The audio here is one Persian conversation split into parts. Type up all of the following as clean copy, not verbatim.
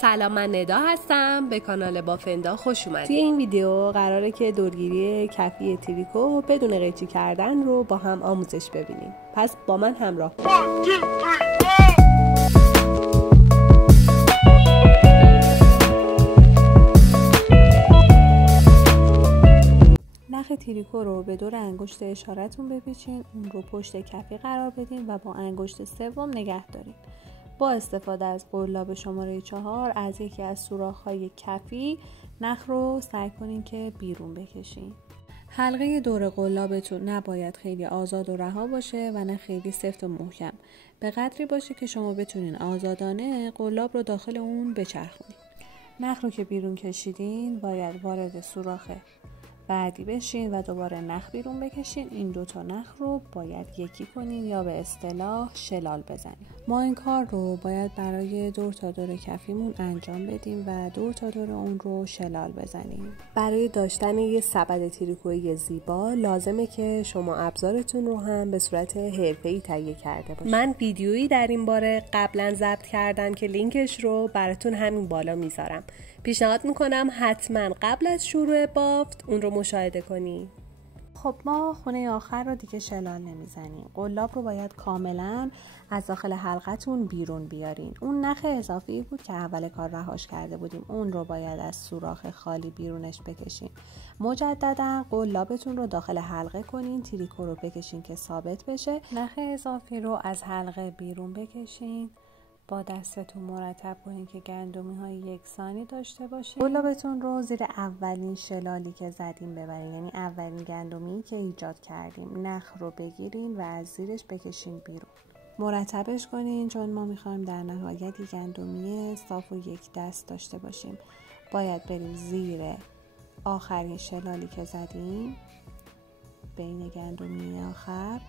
سلام، من ندا هستم. به کانال بافندا خوش اومدید. توی این ویدیو قراره که دورگیری کفی تریکو بدون قیچی کردن رو با هم آموزش ببینیم. پس با من همراه باشید. نخ تریکو رو به دور انگشت اشارتون بپیچین، اون رو پشت کفی قرار بدین و با انگشت سوم نگه دارین. با استفاده از قلاب شماره 4 از یکی از سوراخ‌های کفی نخ رو سعی کنین که بیرون بکشین. حلقه دور قلابتون نباید خیلی آزاد و رها باشه و نه خیلی سفت و محکم. به قدری باشه که شما بتونین آزادانه قلاب رو داخل اون بچرخونین. نخ رو که بیرون کشیدین باید وارد سوراخ بعدی بشین و دوباره نخ بیرون بکشین. این دوتا نخ رو باید یکی کنین یا به اصطلاح شلال بزنین. ما این کار رو باید برای دور تا دور کفیمون انجام بدیم و دور تا دور اون رو شلال بزنیم. برای داشتن یه سبد تریکویی زیبا لازمه که شما ابزارتون رو هم به صورت حرفه‌ای تهیه کرده باشید. من ویدیویی در این باره قبلا ضبط کردم که لینکش رو براتون همین بالا میذارم. پیشنهاد میکنم حتما قبل از شروع بافت اون رو مشاهده کنی. خب ما خونه آخر رو دیگه شلال نمیزنیم. قلاب رو باید کاملا از داخل حلقتون بیرون بیارین. اون نخ اضافی بود که اول کار رهاش کرده بودیم، اون رو باید از سوراخ خالی بیرونش بکشین. مجددا قلابتون رو داخل حلقه کنین، تریکو رو بکشین که ثابت بشه. نخ اضافی رو از حلقه بیرون بکشین. با دستتون مرتب کنین که گندمی های یکسانی داشته باشین. قلابتون رو زیر اولین شلالی که زدیم ببرین، یعنی اولین گندمی که ایجاد کردیم. نخ رو بگیرین و از زیرش بکشین بیرون. مرتبش کنین چون ما میخوایم در نهایت یک گندمی صاف و یک دست داشته باشیم. باید بریم زیر آخرین شلالی که زدیم بین گندمی آخر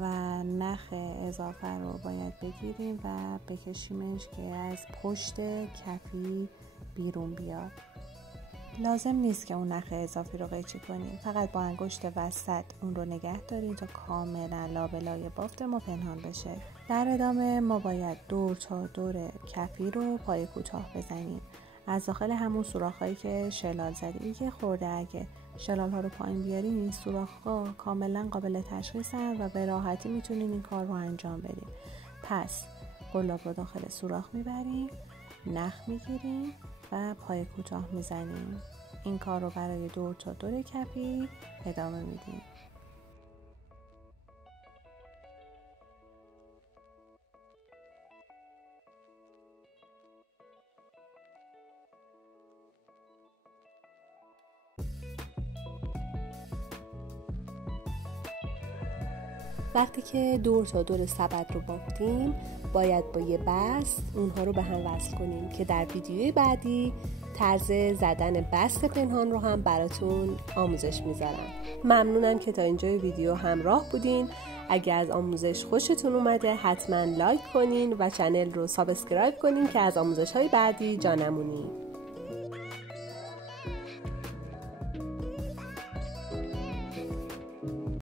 و نخ اضافه رو باید بگیریم و بکشیمش که از پشت کفی بیرون بیاد. لازم نیست که اون نخ اضافی رو قیچی کنیم، فقط با انگشت وسط اون رو نگه داریم تا کاملا لابلای بافت ما پنهان بشه. در ادامه ما باید دور تا دور کفی رو پای کوتاه بزنیم از داخل همون سوراخ‌هایی که شلال زدیم. که خورده اگه شلال ها رو پایین بیارین این سوراخ‌ها کاملا قابل تشخیصن و به راحتی میتونین این کار رو انجام بدین. پس قلاب رو داخل سوراخ میبریم، نخ میگیریم و پای کوتاه میزنیم. این کار رو برای دور تا دور کفی ادامه میدیم. وقتی که دور تا دور سبد رو بافتیم باید با یه بست اونها رو به هم وصل کنیم که در ویدیوی بعدی طرز زدن بست پنهان رو هم براتون آموزش میذارم. ممنونم که تا اینجای ویدیو همراه بودین. اگه از آموزش خوشتون اومده حتما لایک کنین و چنل رو سابسکرایب کنین که از آموزش های بعدی جا نمونین.